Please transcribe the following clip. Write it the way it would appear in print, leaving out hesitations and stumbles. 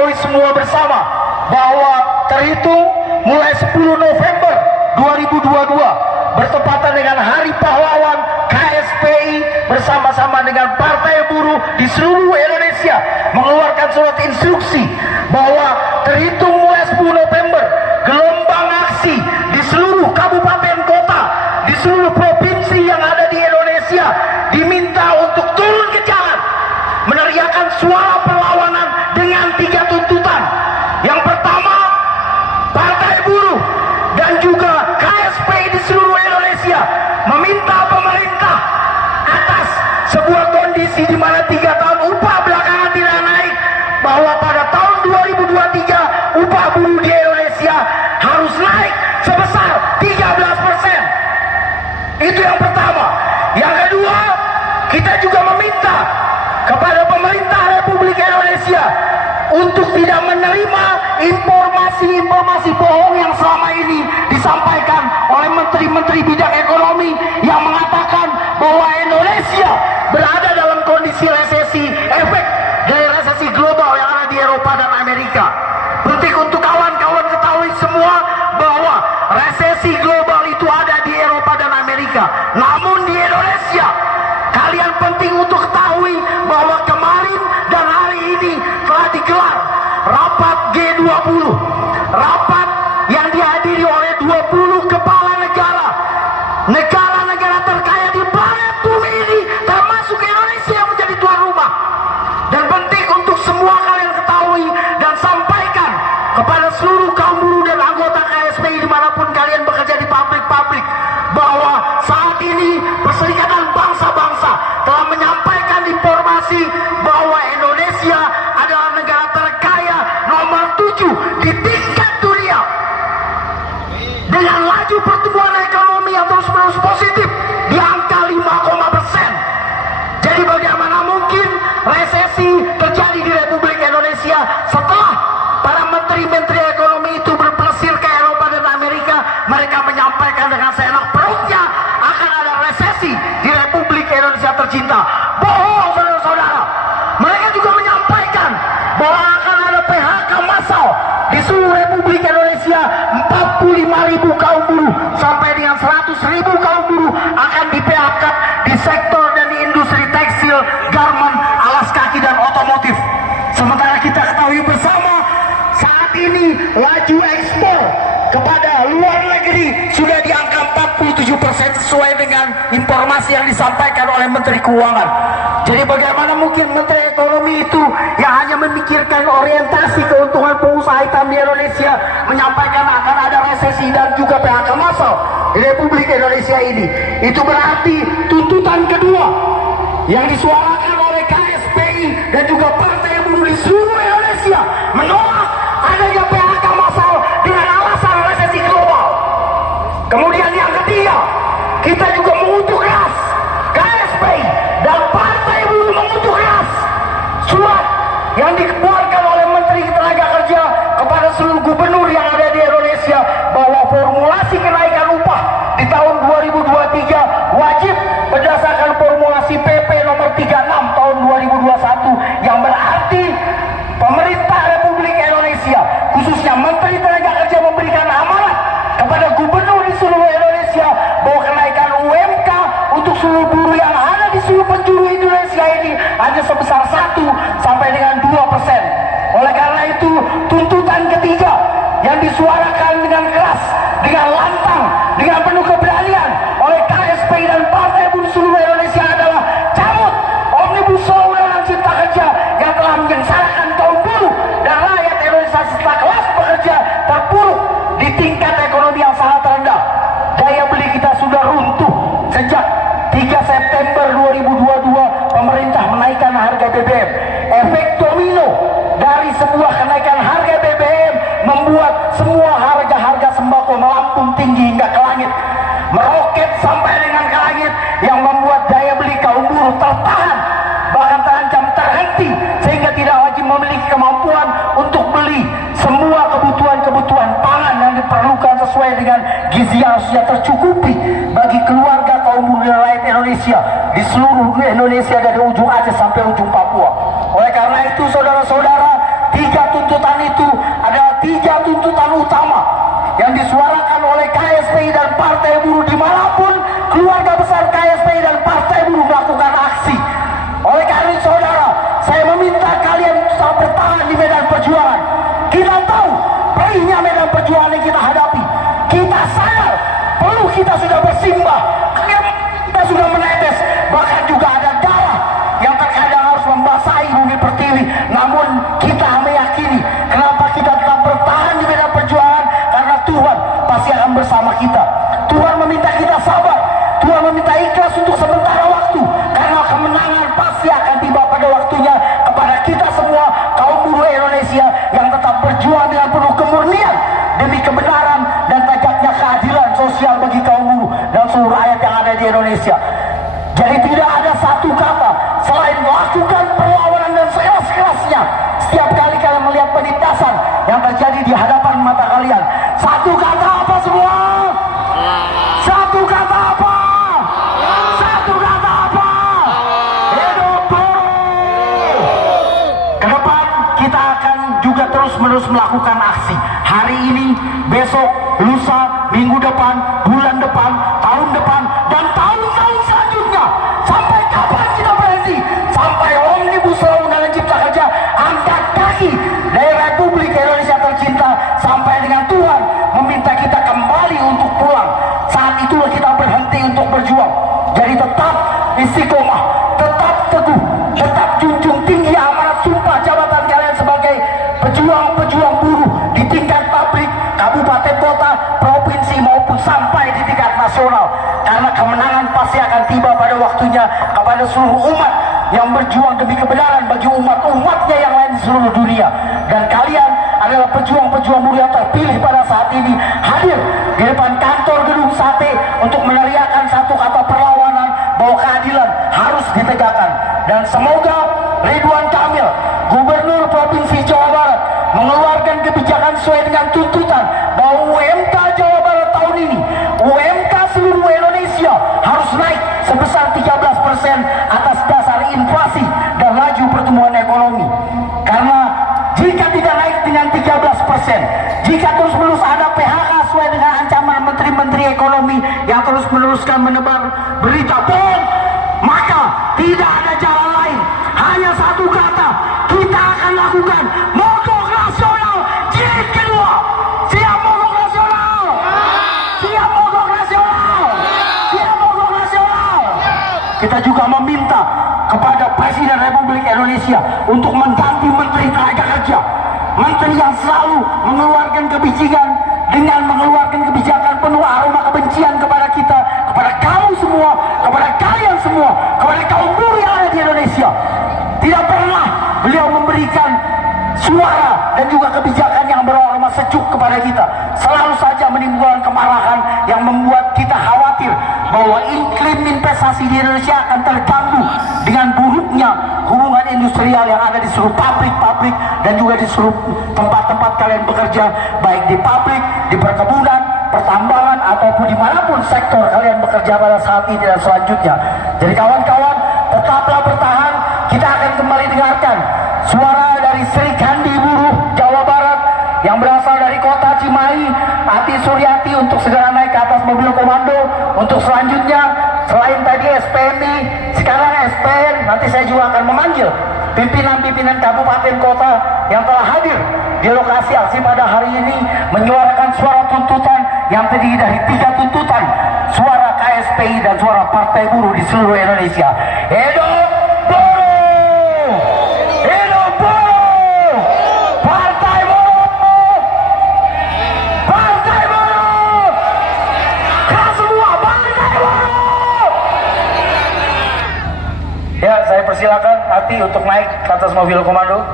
ketahui semua bersama bahwa terhitung mulai 10 November 2022 bertepatan dengan Hari Pahlawan, KSPI bersama-sama dengan Partai Buruh di seluruh Indonesia mengeluarkan surat instruksi bahwa terhitung mulai 10 November gelombang aksi di seluruh kabupaten kota, di seluruh provinsi yang ada di Indonesia diminta untuk turun ke jalan meneriakan suara perlawanan dengan 3 tuntutan. Yang pertama, Partai Buruh dan juga KSPI di seluruh Indonesia meminta pemerintah atas sebuah kondisi di mana 3 tahun upah belakangan tidak naik, bahwa pada tahun 2023 upah buruh di Indonesia harus naik sebesar 13%. Itu yang pertama. Yang kedua, kita juga meminta kepada pemerintah Republik Indonesia untuk tidak menerima informasi-informasi bohong yang selama ini disampaikan oleh menteri-menteri bidang ekonomi yang mengatakan bahwa Indonesia berada dalam kondisi resesi, efek dari resesi global yang ada di Eropa dan Amerika. Penting untuk kawan-kawan ketahui semua bahwa resesi global itu ada di Eropa dan Amerika. Namun di Indonesia, kalian penting untuk ketahui bahwa kemarin dan hari ini telah digelar rapat G20, rapat yang dihadiri oleh 20 kepala negara, negara-negara terkaya di planet bumi ini, termasuk Indonesia yang menjadi tuan rumah. Dan penting untuk semua kalian ketahui dan sampaikan kepada seluruh kaum buruh dan anggota KSPI dimanapun kalian bekerja di pabrik-pabrik, bahwa saat ini Perserikatan Bangsa-Bangsa telah menyampaikan informasi bahwa Indonesia adalah negara terkaya nomor 7 di tingkat dunia dengan laju pertumbuhan ekonomi yang terus-menerus positif di angka 5,%. Jadi bagaimana mungkin resesi terjadi di Republik Indonesia setelah para menteri-menteri ekonomi itu berpelesir ke Eropa dan Amerika? Mereka menyampaikan dengan seenak perutnya akan ada resesi di Republik Indonesia tercinta. Bohong, saudara-saudara. Mereka juga menyampaikan bahwa akan ada PHK massal di seluruh Republik Indonesia. 45.000 kaum buruh sampai dengan 100.000 kaum buruh akan di PHK di sektor dan di industri tekstil, garment, alas kaki dan otomotif. Sementara kita ketahui bersama saat ini laju ekspor kepada luar negeri sudah di angka 47% sesuai dengan informasi yang disampaikan oleh Menteri Keuangan. Jadi bagaimana mungkin Menteri Ekonomi itu yang hanya memikirkan orientasi keuntungan pengusaha hitam di Indonesia menyampaikan akan ada resesi dan juga PHK massal di Republik Indonesia ini? Itu berarti tuntutan kedua yang disuarakan oleh KSPI dan juga Partai Buruh di seluruh Indonesia menolak adanya PHK massal dengan alasan resesi global. Kemudian yang ketiga, kita juga mengutuk keras KSPI dan Partai Buruh mengutuk keras surat yang dikeluarkan oleh Menteri Tenaga Kerja kepada seluruh gubernur yang ada di Indonesia bahwa formulasi kenaikan upah di tahun 2023 wajib berdasarkan formulasi PP nomor 36 tahun 2021, yang berarti pemerintah Republik Indonesia khususnya Menteri Tenaga Kerja memberikan amanat kepada gubernur di seluruh Indonesia bahwa kenaikan UMK untuk seluruh buruh yang ada di seluruh penjuru Indonesia ini hanya sebesar 1 sampai dengan 2%. Oleh karena itu, tuntutan ketiga yang disuarakan dengan keras, dengan lantang, dengan penuh keberanian oleh KSPI dan Partai Buruh seluruh Indonesia adalah cabut Omnibus Law Undang-Undang Cipta Kerja yang telah menyengsarakan kaum buruh dan rakyat Indonesia setelah kelas pekerja terpuruk di tingkat ekonomi yang sangat rendah. Daya beli kita sudah runtuh sejak 3 September 2022 pemerintah menaikkan harga BBM. Efek domino dari sebuah kenaikan harga BBM membuat semua harga-harga sembako melambung tinggi hingga ke langit, meroket sampai dengan ke langit, yang membuat daya beli kaum buruh tertahan, bahkan terancam terhenti, sehingga tidak lagi memiliki kemampuan untuk beli semua kebutuhan-kebutuhan pangan yang diperlukan sesuai dengan gizi yang harusnya tercukupi bagi keluarga kaum buruh dan rakyat Indonesia di seluruh Indonesia dari ujung Aceh sampai ujung Papua. Oleh karena itu, saudara-saudara, 3 tuntutan tuntutan itu adalah 3 tuntutan utama yang disuarakan oleh KSPI dan Partai Buruh dimanapun keluarga besar KSPI dan Partai Buruh melakukan aksi. Oleh karena itu saudara, saya meminta kalian tetap bertahan di medan perjuangan. Kita tahu perihnya medan perjuangan yang kita hadapi. Kita sadar peluh kita sudah bersimbah, kita sudah menetes, bahkan juga ada darah yang terkadang harus membasahi bumi pertiwi. Namun kita meyakini kenapa kita tetap bertahan di medan perjuangan, karena Tuhan pasti akan bersama kita. Tuhan meminta kita sabar, Tuhan meminta ikhlas untuk sementara waktu, karena kemenangan pasti akan tiba pada waktunya kepada kita semua kaum buruh Indonesia yang tetap berjuang dengan penuh kemurnian demi kebenaran dan tegaknya keadilan sosial bagi kaum buruh dan seluruh rakyat yang ada di Indonesia. Jadi tidak ada satu kata selain melakukan perlawanan dan sekeras-kerasnya setiap kali kalian melihat penindasan yang terjadi di hadapan mata kalian. Satu kata apa semua? Satu kata apa? Satu kata apa? Hidup buruh! Ke depan kita akan juga terus-menerus melakukan aksi. Hari ini, besok, lusa, minggu depan, bulan depan, tahun depan, dan tahun-tahun selanjutnya. Sampai kapan kita berhenti? Sampai Omnibus Law Undang-Undang Cipta Kerja angkat kaki dari Republik Indonesia tercinta, sampai dengan Tuhan meminta kita kembali untuk pulang. Saat itulah kita berhenti untuk berjuang. Jadi tetap istiqomah, tetap teguh, tetap junjung tinggi amanat sumpah jabatan kalian sebagai pejuang-pejuang buruh di tingkat pabrik, kabupaten kota, provinsi maupun sampai di tingkat nasional. Karena kemenangan pasti akan tiba pada waktunya kepada seluruh umat yang berjuang demi kebenaran bagi umat-umatnya yang lain di seluruh dunia. Dan kalian adalah pejuang-pejuang buruh yang terpilih pada saat ini hadir di depan kantor gedung Sate untuk meneriakan satu kata perlawanan bahwa keadilan harus ditegakkan. Dan semoga Ridwan Kamil, Gubernur Provinsi Jawa Barat, mengeluarkan kebijakan sesuai dengan tuntutan bahwa UMK Jawa Barat tahun ini, UMK seluruh Indonesia harus naik sebesar 13% atas dasar inflasi dan laju pertumbuhan ekonomi. Karena jika tidak naik dengan 13%, jika terus-menerus ada PHK sesuai dengan ancaman menteri-menteri ekonomi yang terus-meneruskan menebar berita bohong, maka tidak ada jalan lain, hanya satu kata, kita akan lakukan mogok nasional jilid kedua. Siap mogok nasional? Siap mogok nasional? Siap mogok nasional? Kita juga meminta kepada Presiden Republik Indonesia untuk mengganti Menteri Tenaga Kerja, menteri yang selalu mengeluarkan kebijakan dengan mengeluarkan kebijakan penuh aroma kebencian kepada kita, kepada kamu semua, kepada kalian semua, kepada kaum buruh yang ada di Indonesia. Tidak pernah beliau memberikan suara dan juga kebijakan yang beraroma sejuk kepada kita. Selalu saja menimbulkan kemarahan yang membuat kita khawatir bahwa iklim investasi di Indonesia akan terganggu dengan buruknya hubungan industrial yang ada di seluruh pabrik-pabrik dan juga di seluruh tempat-tempat kalian bekerja, baik di pabrik, di perkebunan, pertambangan, ataupun dimanapun sektor kalian bekerja pada saat ini dan selanjutnya. Jadi kawan-kawan, tetaplah bertahan. Kita akan kembali dengarkan suara dari Sri Kandi Buruh Jawa Barat yang berasal dari kota Cimahi, Ati Suryati, untuk segera naik ke atas mobil komando. Untuk selanjutnya, selain tadi SPMI, sekarang SPN, nanti saya juga akan memanggil pimpinan-pimpinan kabupaten kota yang telah hadir di lokasi aksi pada hari ini, menyuarakan suara tuntutan yang terdiri dari 3 tuntutan, suara KSPI dan suara Partai Buruh di seluruh Indonesia. Hidup buruh! Hidup buruh! Partai Buruh! Partai Buruh! Keras semua, Partai Buruh! Ya, saya persilakan Ati untuk naik ke atas mobil komando.